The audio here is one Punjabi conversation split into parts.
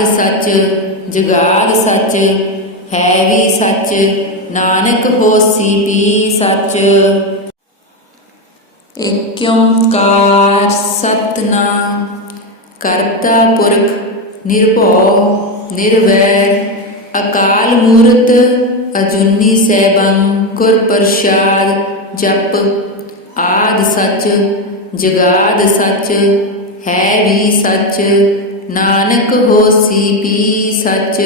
ਆਦ ਸੱਚ ਜਗਾਦ ਸੱਚ, ਹੈ ਵੀ ਸੱਚ, ਨਾਨਕ ਹੋਸੀ ਵੀ ਸੱਚ। ਏਕ ਓੰਕਾਰ ਸਤਨਾਮ, ਕਰਤਾ ਪੁਰਖ ਨਿਰਭਉ, ਨਿਰਵੈਰ, ਅਕਾਲ ਮੂਰਤ ਅਜੂਨੀ ਸੈਭੰ, ਗੁਰ ਪ੍ਰਸਾਦ ਜਪ, ਆਦ ਸੱਚ, ਜਗਾਦ ਸੱਚ, ਹੈ ਵੀ ਸੱਚ ਨਾਨਕ ਹੋਸੀ ਵੀ ਸਚ,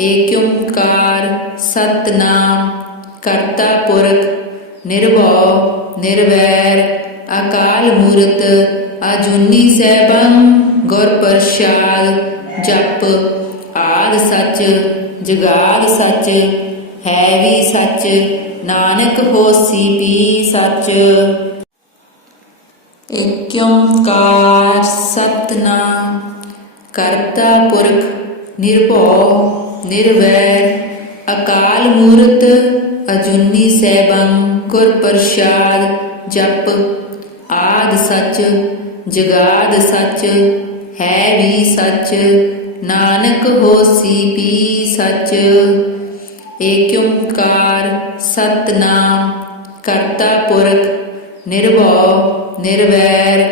ਏਕ ਓੰਕਾਰ ਸਤਨਾਮ, ਕਰਤਾ ਪੁਰਖ ਨਿਰਭਉ ਨਿਰਵੈਰ, ਅਕਾਲ ਮੂਰਤ ਅਜੂਨੀ ਸੈਭੰ, ਗੁਰ ਪ੍ਰਸਾਦ ਜਪ, ਆਦ ਸੱਚ, ਜਗਾਦ ਸੱਚ, ਹੈ ਵੀ ਸੱਚ, ਨਾਨਕ ਹੋਸੀ ਵੀ ਸੱਚ। ਏਕ ਓੰਕਾਰ ਕਰਤਾ ਪੁਰਖ, ਨਿਰਭਉ, ਨਿਰਵੈਰ, ਅਕਾਲ ਮੂਰਤ, ਅਜੂਨੀ ਸੈਭੰ, ਗੁਰ ਪ੍ਰਸਾਦ, ਜਪ, ਆਦ ਸੱਚ, ਜਗਾਦ ਸੱਚ, ਹੈ ਵੀ ਸੱਚ, ਨਾਨਕ ਹੋਸੀ ਵੀ ਸੱਚ। ਏਕ ਓੰਕਾਰ ਸਤਨਾਮ, ਕਰਤਾ ਪੁਰਖ, ਨਿਰਭਉ, ਨਿਰਵੈਰ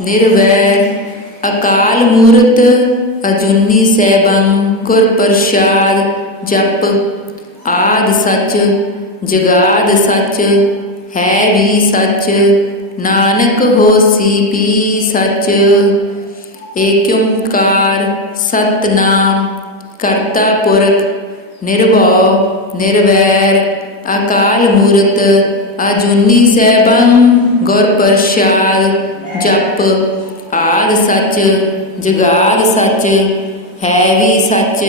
ਨਿਰਵੈਰ, ਅਕਾਲ ਮੂਰਤ ਅਜੂਨੀ ਸੈਭੰ ਗੁਰ ਪ੍ਰਸਾਦ ਜਪ। ਆਦ ਸੱਚ, ਜਗਾਦ ਸੱਚ, ਹੈ ਵੀ ਸੱਚ, ਨਾਨਕ ਹੋਸੀ ਪੀ ਸਚ। ਏਕ ਓੰਕਾਰ ਸਤਨਾਮ, ਕਰਤਾ ਪੁਰਖ, ਨਿਰਭਉ, ਨਿਰਵੈਰ, ਅਕਾਲ ਮੂਰਤ ਅਜੁਨੀ ਸੈਭੰ ਗੁਰ ਪ੍ਰਸਾਦ ਜਪ ਆਦ ਸੱਚ ਜਗਾਦ ਸੱਚ ਹੈ ਵੀ ਸੱਚ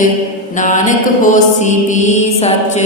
ਨਾਨਕ ਹੋਸੀ ਪੀ ਸੱਚ।